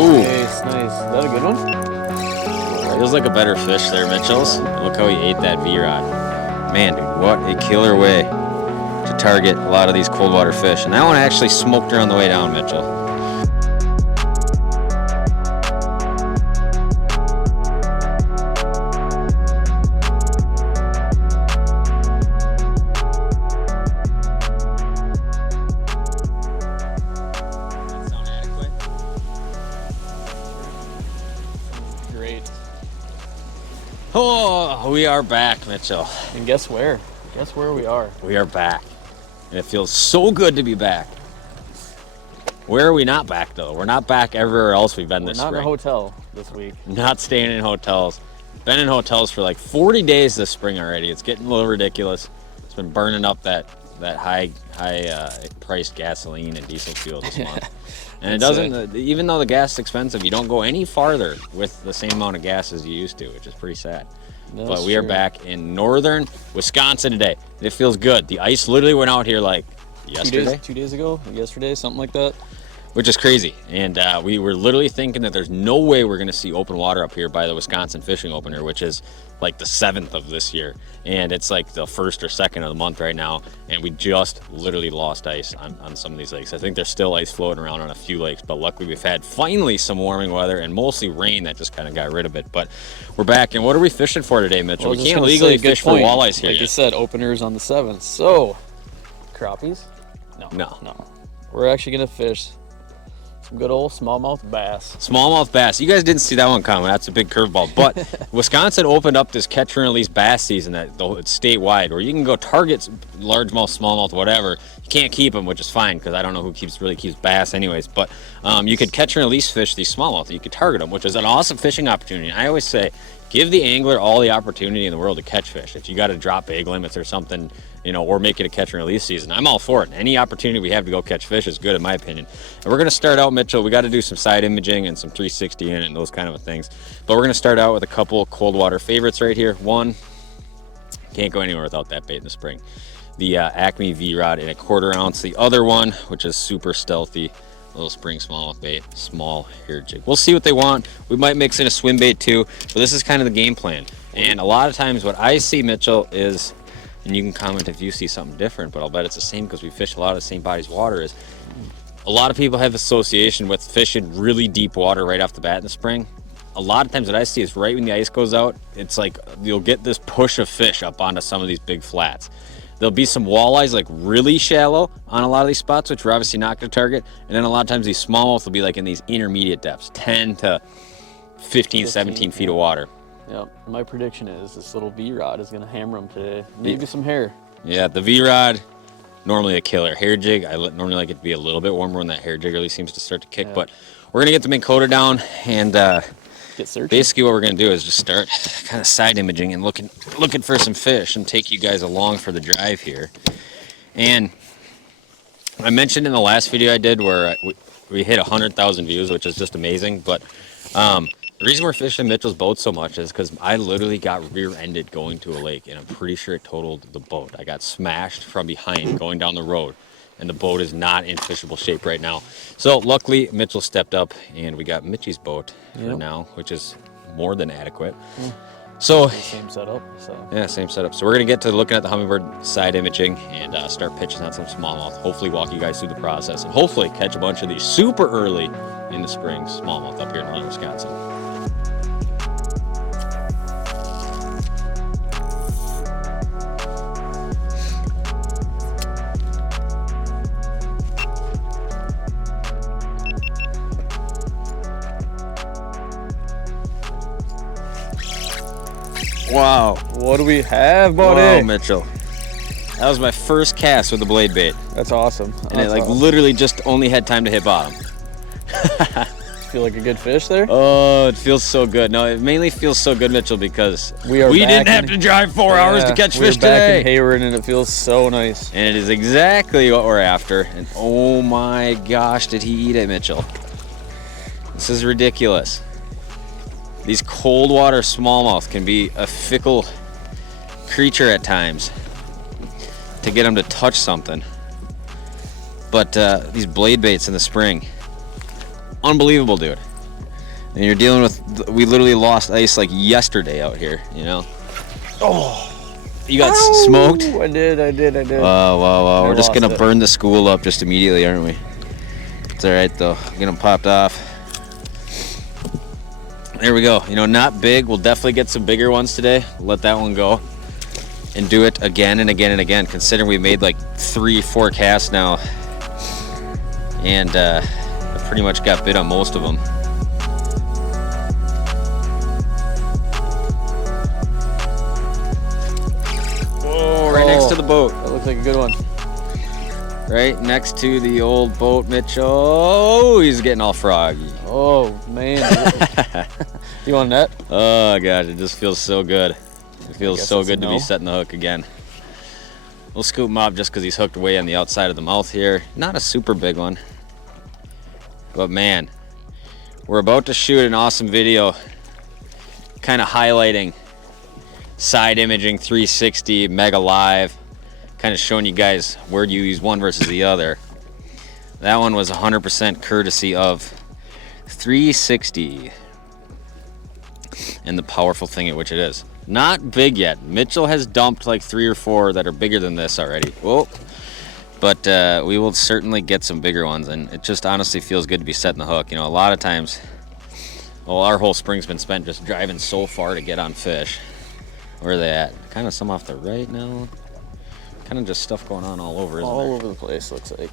Ooh. Nice, nice. Is that a good one? Feels like a better fish there, Mitchell's. Look how he ate that V-rod. Man, dude, what a killer way to target a lot of these cold water fish. And that one actually smoked her on the way down, Mitchell. Oh, we are back, Mitchell. And guess where? Guess where we are? We are back. And it feels so good to be back. Where are we not back, though? We're not back everywhere else we've been this spring. Not in a hotel this week. Not staying in hotels. Been in hotels for like 40 days this spring already. It's getting a little ridiculous. It's been burning up that high priced gasoline and diesel fuel this month. And it doesn't, even though the gas is expensive, you don't go any farther with the same amount of gas as you used to, which is pretty sad. But we are back in northern Wisconsin today. It feels good. The ice literally went out here like yesterday. 2 days ago, yesterday, something like that. Which is crazy. And we were literally thinking that there's no way we're going to see open water up here by the Wisconsin Fishing Opener, which is like the 7th of this year. And it's like the 1st or 2nd of the month right now. And we just literally lost ice on some of these lakes. I think there's still ice floating around on a few lakes, but luckily we've had finally some warming weather and mostly rain that just kind of got rid of it. But we're back. And what are we fishing for today, Mitchell? Well, we can't legally fish for walleyes here Like yet. you said, openers on the 7th. So, crappies? No. We're actually going to fish good old smallmouth bass. Smallmouth bass. You guys didn't see that one coming. That's a big curveball. But Wisconsin opened up this catch and release bass season that it's statewide, where you can go target largemouth, smallmouth, whatever. You can't keep them, which is fine because I don't know who really keeps bass anyways. But you could catch and release fish these smallmouth. You could target them, which is an awesome fishing opportunity. And I always say, give the angler all the opportunity in the world to catch fish. If you got to drop big limits or something, or make it a catch and release season, I'm all for it. Any opportunity we have to go catch fish is good in my opinion. And we're going to start out, Mitchell, we got to do some side imaging and some 360 in and those kind of things. But we're going to start out with a couple cold water favorites right here. One, can't go anywhere without that bait in the spring. The Acme V-Rod in a 1/4 ounce. The other one, which is super stealthy, little spring smallmouth bait, small hair jig. We'll see what they want. We might mix in a swim bait too, but this is kind of the game plan. And a lot of times what I see, Mitchell, is, and you can comment if you see something different, but I'll bet it's the same because we fish a lot of the same bodies of water, is a lot of people have association with fishing really deep water right off the bat in the spring. A lot of times what I see is right when the ice goes out, it's like you'll get this push of fish up onto some of these big flats. There'll be some walleyes like really shallow on a lot of these spots, which we're obviously not going to target. And then a lot of times these smallmouth will be like in these intermediate depths, 10 to 15, 17 feet of water. Yep. My prediction is this little V-Rod is going to hammer them today. Maybe some hair. Yeah, the V-Rod, normally a killer. Hair jig, I normally like it to be a little bit warmer when that hair jig really seems to start to kick. Yeah. But we're going to get the Minn Kota down and basically what we're going to do is just start kind of side imaging and looking for some fish and take you guys along for the drive here. And I mentioned in the last video I did where we hit 100,000 views, which is just amazing. But the reason we're fishing Mitchell's boat so much is because I literally got rear-ended going to a lake, and I'm pretty sure it totaled the boat. I got smashed from behind going down the road, and the boat is not in fishable shape right now. So luckily, Mitchell stepped up, and we got Mitchie's boat for now, which is more than adequate. So same setup. Yeah, same setup. So we're gonna get to looking at the Humminbird side imaging and start pitching on some smallmouth. Hopefully walk you guys through the process, and hopefully catch a bunch of these super early in the spring smallmouth up here in northern Wisconsin. Wow. What do we have, buddy? Wow, Mitchell. That was my first cast with the blade bait. That's awesome. And it literally just only had time to hit bottom. Feel like a good fish there? Oh, it feels so good. No, it mainly feels so good, Mitchell, because we didn't have to drive 4 hours to catch fish today. We're back in Hayward, and it feels so nice. And it is exactly what we're after. And oh my gosh, did he eat it, Mitchell? This is ridiculous. These cold water smallmouth can be a fickle creature at times to get them to touch something. But these blade baits in the spring, unbelievable, dude. And you're dealing with, we literally lost ice like yesterday out here, you know? Oh. You got smoked? I did. Wow. We're just gonna burn the school up just immediately, aren't we? It's all right though. Get them popped off. There we go. You know, not big. We'll definitely get some bigger ones today. We'll let that one go. And do it again and again and again, considering we made like 3-4 casts now. And I pretty much got bit on most of them. Whoa, right next to the boat. That looks like a good one. Right next to the old boat, Mitchell. Oh, he's getting all froggy. Oh, man. You want a net? Oh, gosh, it just feels so good. It feels so good to be setting the hook again. We'll scoop him up just because he's hooked away on the outside of the mouth here. Not a super big one. But, man, we're about to shoot an awesome video kind of highlighting side imaging 360, mega live. Kind of showing you guys where you use one versus the other. That one was 100% courtesy of 360 and the powerful thing at which it is. Not big yet. Mitchell has dumped like 3 or 4 that are bigger than this already. Whoa. But we will certainly get some bigger ones, and it just honestly feels good to be setting the hook. You know, a lot of times, well, our whole spring's been spent just driving so far to get on fish. Where are they at? Kind of some off the right now. Kind of just stuff going on all over, isn't there? All over the place, looks like.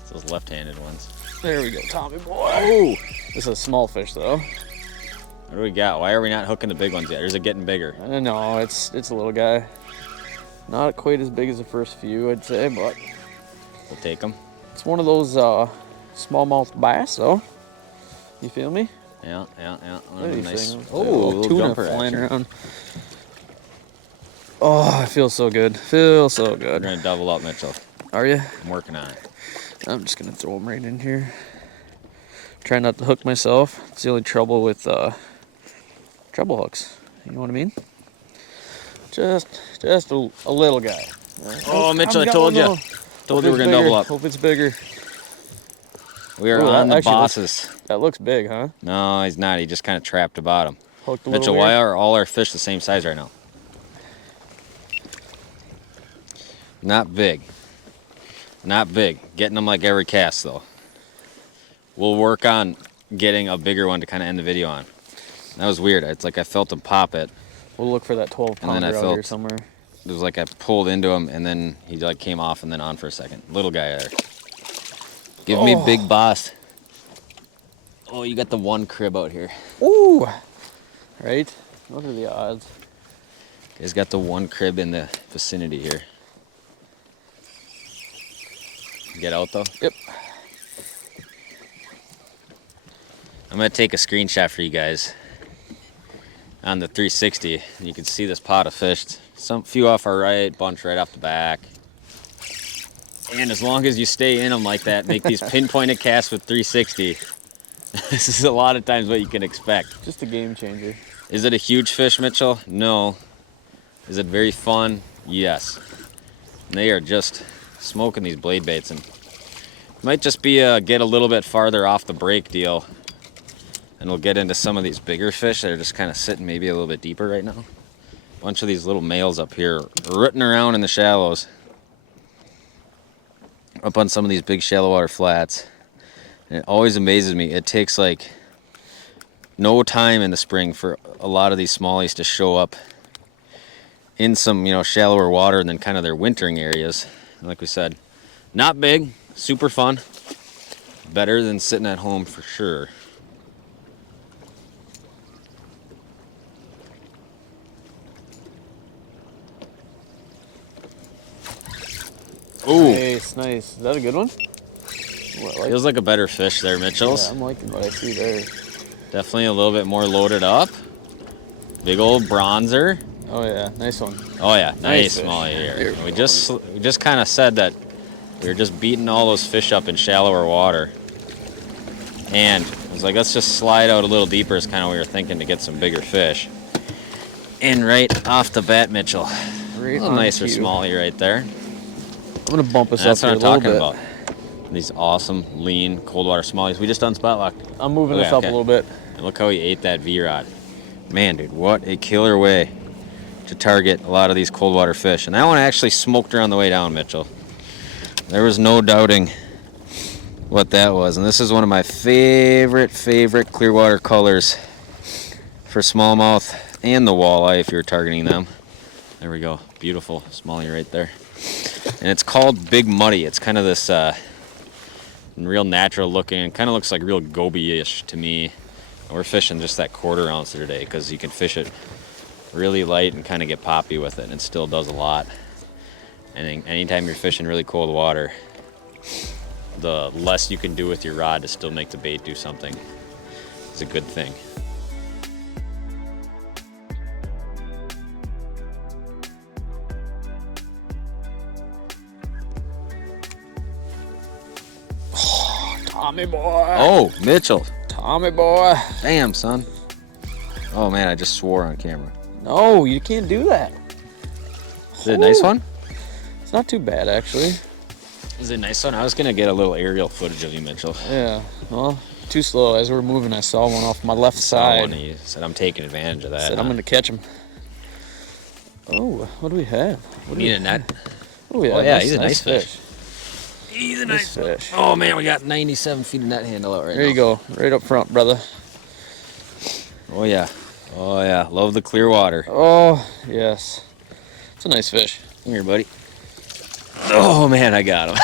It's those left-handed ones. There we go, Tommy boy. Oh! This is a small fish, though. What do we got? Why are we not hooking the big ones yet? Or is it getting bigger? I don't know, it's a little guy. Not quite as big as the first few, I'd say, but We'll take them. it's one of those smallmouth bass, though. You feel me? Yeah. Look at these Nice. things. Oh, Oh, little tuna jumper flying action. around. Oh, it feels so good. Feels so We're good. gonna double up, Mitchell. Are you? I'm working on it. I'm just gonna throw them right in here. Try not to hook myself. It's the only trouble with treble hooks. You know what I mean? Just a little guy. Right. Oh, Mitchell, I told you. Told you we're gonna double up. Hope it's bigger. We are Ooh, on that the actually bosses. That looks big, huh? No, he's not. He just kind of trapped the bottom. Hooked a little Mitchell, weird. why are all our fish the same size right now? Not big. Not big. Getting them like every cast, though. We'll work on getting a bigger one to kind of end the video on. That was weird. It's like I felt him pop it. We'll look for that 12-pounder out here somewhere. It was like I pulled into him, and then he like came off and then on for a second. Little guy there. Give me big boss. Oh, you got the one crib out here. Ooh! Right? What are the odds? He's got the one crib in the vicinity here. Get out though? Yep. I'm gonna take a screenshot for you guys on the 360. You can see this pot of fish. Some few off our right, bunch right off the back. And as long as you stay in them like that, make these pinpointed casts with 360, this is a lot of times what you can expect. Just a game changer. Is it a huge fish, Mitchell? No. Is it very fun? Yes. And they are just smoking these blade baits, and might just be a get a little bit farther off the break deal, and we'll get into some of these bigger fish that are just kind of sitting maybe a little bit deeper right now. Bunch of these little males up here rooting around in the shallows, up on some of these big shallow water flats. And it always amazes me. It takes like no time in the spring for a lot of these smallies to show up in some, you know, shallower water and then kind of their wintering areas. And like we said, not big, super fun. Better than sitting at home for sure. Ooh. Nice, nice. Is that a good one? Feels like a better fish there, Mitchell's. Yeah, I'm liking what I see there. Definitely a little bit more loaded up. Big old bronzer. Oh yeah, nice one. Oh yeah, nice fish. smallie here. We just kind of said that we were just beating all those fish up in shallower water. And I was like, let's just slide out a little deeper is kind of what we were thinking to get some bigger fish. And right off the bat, Mitchell. Right, a little nicer smallie right there. I'm gonna bump us That's up what I'm here a talking little bit. about. These awesome, lean, cold water smallies. We just done spot locked. I'm moving Okay, us up okay. a little bit. And look how he ate that V-rod. Man, dude, what a killer way to target a lot of these cold water fish. And that one actually smoked her on the way down, Mitchell. There was no doubting what that was. And this is one of my favorite clear water colors for smallmouth and the walleye if you're targeting them. There we go. Beautiful smallie right there. And it's called Big Muddy. It's kind of this real natural looking. It kind of looks like real goby-ish to me. We're fishing just that 1/4 ounce today because you can fish it really light and kind of get poppy with it, and it still does a lot. And anytime you're fishing really cold water, the less you can do with your rod to still make the bait do something is a good thing. Tommy boy. Oh, Mitchell. Tommy boy. Damn, son. Oh man, I just swore on camera. No, you can't do that. Is it a nice one? It's not too bad, actually. Is it a nice one? I was gonna get a little aerial footage of you, Mitchell. Yeah, well, too slow. As we were moving, I saw one off my left side. You said I'm taking advantage of that. Said I'm gonna catch him. Oh, what do we have? What do Need a net? Oh yeah, yeah, he's a nice fish. He's a nice fish. Oh man, we got 97 feet of net handle out right now. There you go, right up front, brother. Oh yeah, oh yeah, love the clear water. Oh yes, it's a nice fish. Come here, buddy. Oh man, I got him.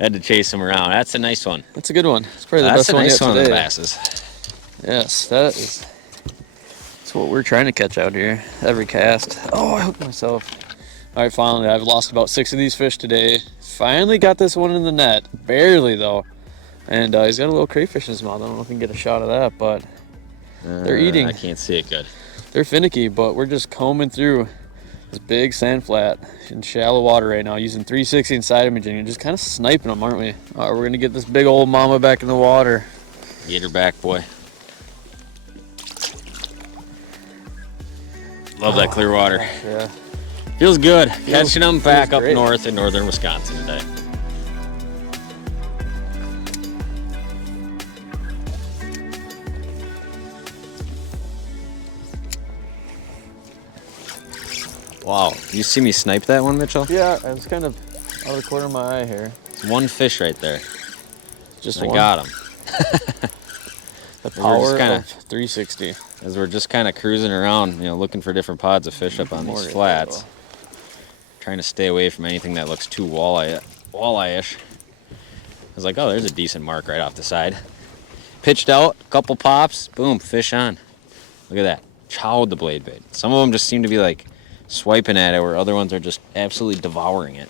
Had to chase him around. That's a nice one. That's a good one. It's probably the That's best a one nice yet one of today. the basses. Yes, that's what we're trying to catch out here. Every cast. Oh, I hooked myself. All right, finally, I've lost about 6 of these fish today. Finally got this one in the net, barely though. And he's got a little crayfish in his mouth. I don't know if we can get a shot of that, but they're eating. I can't see it good. They're finicky, but we're just combing through this big sand flat in shallow water right now using 360 and side imaging and just kind of sniping them, aren't we? All right, we're gonna get this big old mama back in the water. Get her back, boy. Love that clear water. Yeah. Feels good. Catching them back feels up great. north in northern Wisconsin today. Wow, you see me snipe that one, Mitchell? Yeah, I was kind of out of the corner of my eye here. It's one fish right there. Just I one. got him. The We're power just kinda- of 360. As we're just kind of cruising around, looking for different pods of fish up on these flats. Trying to stay away from anything that looks too walleye-ish. I was like, oh, there's a decent mark right off the side. Pitched out, couple pops, boom, fish on. Look at that. Chowed the blade bait. Some of them just seem to be like swiping at it, where other ones are just absolutely devouring it.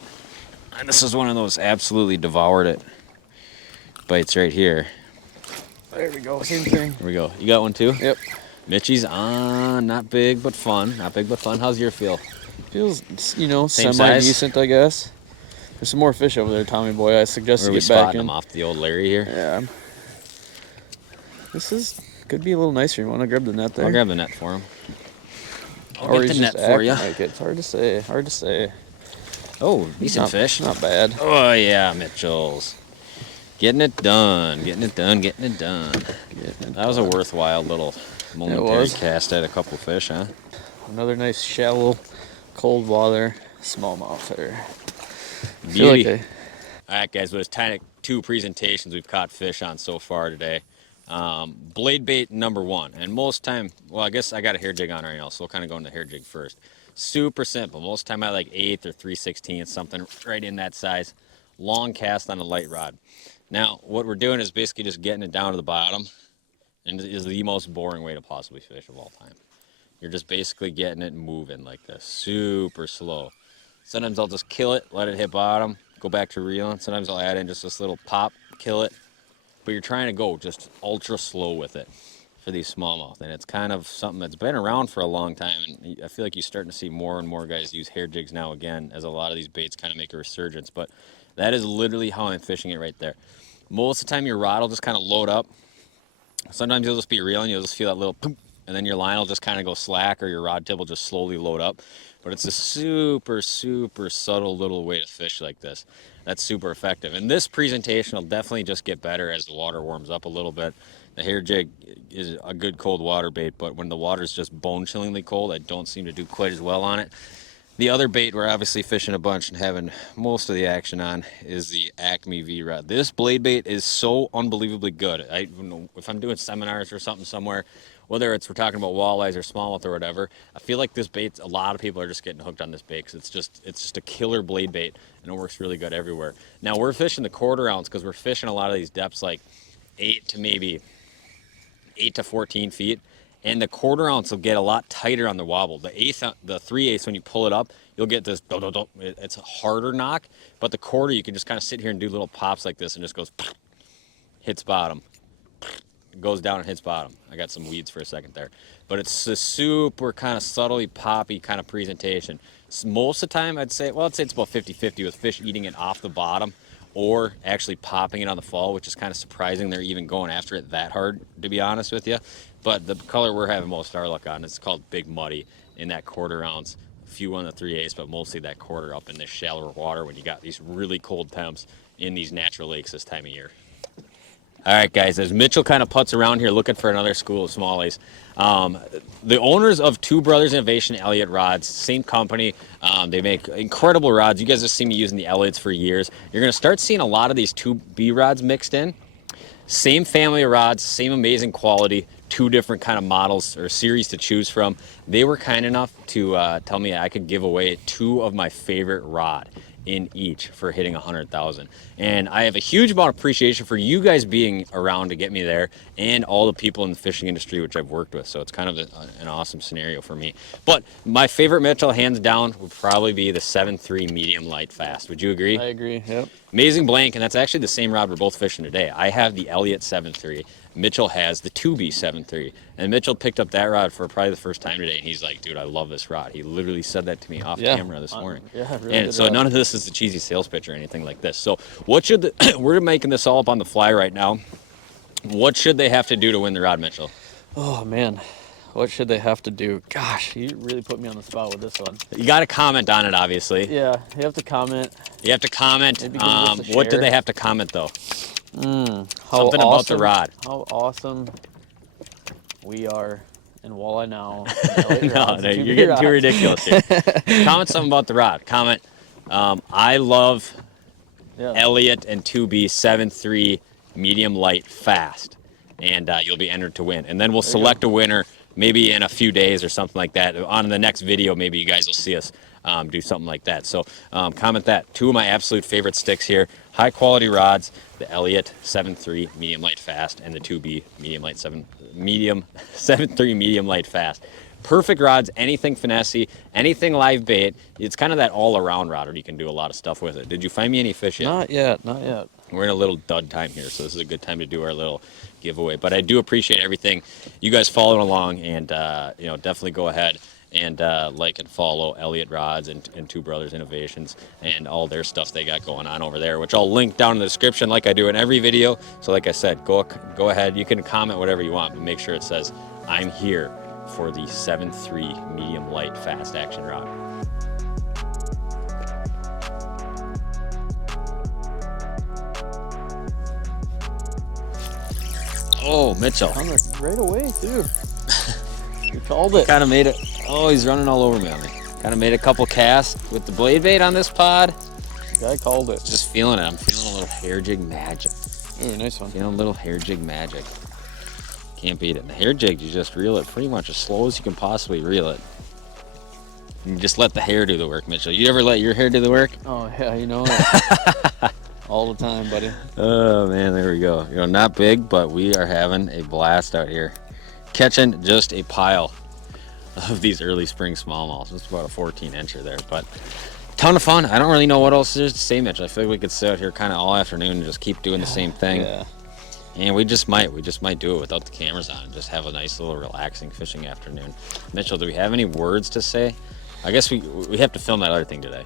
And this is one of those absolutely devoured it bites right here. There we go, same thing. Here we go. You got one too? Yep. Mitchie's on. Not big, but fun. Not big, but fun. How's your feel? Feels, Same semi-decent, I guess. There's some more fish over there, Tommy boy. I suggest Where you are we get back spotting in. them off the old Larry here? Yeah. This could be a little nicer. You want to grab the net there? I'll grab the net for him. Or I'll get he's the just net for you. acting like it. It's hard to say. Hard to say. Oh, decent fish. Not bad. Oh, yeah, Mitchell's. Getting it done. Getting it done. Getting it done. That was a worthwhile little momentary cast at a couple fish, huh? Another nice shallow, cold water smallmouth here. Beauty. All right, guys, well, it's time to 2 presentations we've caught fish on so far today. Blade bait number 1, and most time, well, I guess I got a hair jig on right now, so we'll kind of go into hair jig first. Super simple. Most time I like 1/8 or 3/16, something right in that size. Long cast on a light rod. Now, what we're doing is basically just getting it down to the bottom, and it is the most boring way to possibly fish of all time. You're just basically getting it moving like this, super slow. Sometimes I'll just kill it, let it hit bottom, go back to reeling. Sometimes I'll add in just this little pop, kill it. But you're trying to go just ultra slow with it for these smallmouth. And it's kind of something that's been around for a long time. And I feel like you're starting to see more and more guys use hair jigs now again, as a lot of these baits kind of make a resurgence. But that is literally how I'm fishing it right there. Most of the time your rod will just kind of load up. Sometimes you'll just be reeling, you'll just feel that little poop, and then your line will just kind of go slack, or your rod tip will just slowly load up. But it's a super, super subtle little way to fish like this. That's super effective. And this presentation will definitely just get better as the water warms up a little bit. The hair jig is a good cold water bait, but when the water's just bone chillingly cold, I don't seem to do quite as well on it. The other bait we're obviously fishing a bunch and having most of the action on is the Acme V rod. This blade bait is so unbelievably good. If I'm doing seminars or something somewhere, whether we're talking about walleyes or smallmouth or whatever, I feel like this bait, a lot of people are just getting hooked on this bait because it's just a killer blade bait and it works really good everywhere. Now we're fishing the 1/4 ounce because we're fishing a lot of these depths like 8 to maybe 8 to 14 feet, and the 1/4 ounce will get a lot tighter on the wobble. The 3/8 when you pull it up, you'll get this it's a harder knock, but the 1/4 you can just kind of sit here and do little pops like this and just goes hits bottom, goes down and hits bottom. I got some weeds for a second there, but it's a super kind of subtly poppy kind of presentation. Most of the time I'd say it's about 50-50 with fish eating it off the bottom or actually popping it on the fall, which is kind of surprising they're even going after it that hard, to be honest with you. But the color we're having most of our luck on is called Big Muddy in that 1/4 ounce. A few on the 3/8, but mostly that 1/4 up in this shallower water when you got these really cold temps in these natural lakes this time of year. All right, guys, as Mitchell kind of putts around here looking for another school of smallies, the owners of Two Brothers Innovation Elliott rods, same company, they make incredible rods. You guys have seen me using the Elliots for years. You're going to start seeing a lot of these 2B rods mixed in. Same family of rods, same amazing quality, 2 different kind of models or series to choose from. They were kind enough to tell me I could give away 2 of my favorite rod in each for hitting 100,000. And I have a huge amount of appreciation for you guys being around to get me there and all the people in the fishing industry which I've worked with. So it's kind of an awesome scenario for me. But my favorite Mitchell, hands down, would probably be the 7.3 medium light fast. Would you agree? I agree, yep. Amazing blank, and that's actually the same rod we're both fishing today. I have the Elliott 7.3. Mitchell has the 2B 7.3. And Mitchell picked up that rod for probably the first time today, and he's like, dude, I love this rod. He literally said that to me off camera this morning. Yeah, really and so none of this is the cheesy sales pitch or anything like this. So what should we're making this all up on the fly right now. What should they have to do to win the rod, Mitchell? Oh, man. What should they have to do? Gosh, you really put me on the spot with this one. You got to comment on it, obviously. Yeah, you have to comment. You have to comment. What do they have to comment, though? Something awesome, about the rod. How awesome we are in Walleye now. No, you're getting too ridiculous here. Comment something about the rod. Comment, I love Elliott and 2B 7.3 medium light fast. And you'll be entered to win. And then we'll select a winner maybe in a few days or something like that. On the next video, maybe you guys will see us do something like that. So comment that. 2 of my absolute favorite sticks here. High quality rods, the Elliott 7.3 medium light fast and the 2B medium 7.3 medium light fast. Perfect rods, anything finessey, anything live bait. It's kind of that all around rod where you can do a lot of stuff with it. Did you find me any fish yet? Not yet. We're in a little dud time here, so this is a good time to do our little giveaway. But I do appreciate everything you guys following along, and definitely go ahead and like and follow Elliott Rods and Two Brothers Innovations and all their stuff they got going on over there, which I'll link down in the description like I do in every video. So like I said, go ahead. You can comment whatever you want, but make sure it says I'm here for the 7.3 medium light fast action rod. Oh, Mitchell. Coming right away, too. You called it. Kind of made it. Oh, he's running all over me on me. Kind of made a couple casts with the blade bait on this pod. Guy called it. Just feeling it. I'm feeling a little hair jig magic. Ooh, nice one. Feeling a little hair jig magic. Can't beat it. The hair jig, you just reel it pretty much as slow as you can possibly reel it. You just let the hair do the work, Mitchell. You ever let your hair do the work? Oh, yeah, you know it. All the time, buddy. Oh, man, there we go. Not big, but we are having a blast out here. Catching just a pile of these early spring smallmouths. It's about a 14-incher there, but ton of fun. I don't really know what else there is to say, Mitch. I feel like we could sit out here kind of all afternoon and just keep doing the same thing. Yeah. And we just might do it without the cameras on and just have a nice little relaxing fishing afternoon. Mitchell, do we have any words to say? I guess we have to film that other thing today,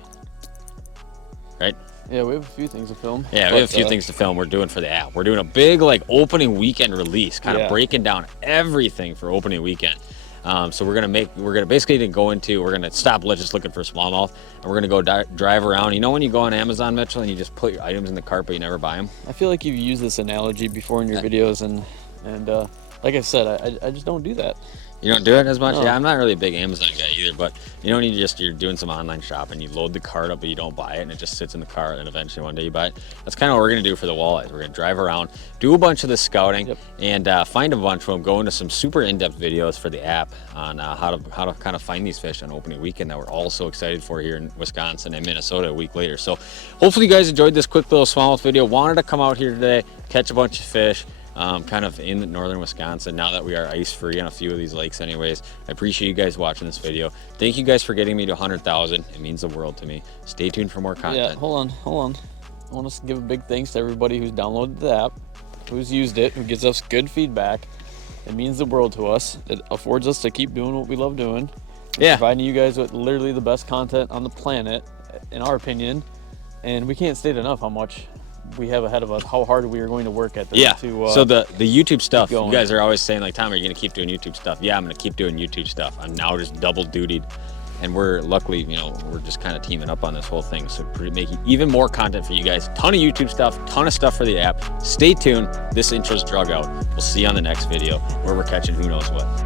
right? Yeah, we have a few things to film. Yeah, we have a few things to film. We're doing for the app. We're doing a big opening weekend release, kind of breaking down everything for opening weekend. So we're gonna basically go into, we're gonna stop just looking for smallmouth, and we're gonna go drive around. You know when you go on Amazon, Mitchell, and you just put your items in the cart but you never buy them? I feel like you've used this analogy before in your videos, and And like I said, I just don't do that. You don't do it as much? No. Yeah, I'm not really a big Amazon guy either, but you know when you're doing some online shopping, you load the cart up but you don't buy it and it just sits in the cart and eventually one day you buy it. That's kind of what we're going to do for the walleyes. We're going to drive around, do a bunch of the scouting, Yep. and find a bunch of them, go into some super in-depth videos for the app on how to kind of find these fish on opening weekend that we're all so excited for here in Wisconsin and Minnesota a week later. So hopefully you guys enjoyed this quick little smallmouth video. Wanted to come out here today, catch a bunch of fish. Kind of in northern Wisconsin now that we are ice free on a few of these lakes anyways. I appreciate you guys watching this video. Thank you guys for getting me to 100,000. It means the world to me. Stay tuned for more content. Yeah, hold on. I want us to give a big thanks to everybody who's downloaded the app, who's used it, who gives us good feedback. It means the world to us. It affords us to keep doing what we love doing. Yeah. Providing you guys with literally the best content on the planet, in our opinion. And we can't state enough how much we have ahead of us, how hard we are going to work at this. Yeah. So the YouTube stuff, you guys are always saying like, Tom, are you going to keep doing YouTube stuff? Yeah, I'm going to keep doing YouTube stuff. I'm now just double dutied, and we're luckily, you know, we're just kind of teaming up on this whole thing. So making even more content for you guys. Ton of YouTube stuff, ton of stuff for the app. Stay tuned. This intro's drug out. We'll see you on the next video where we're catching who knows what.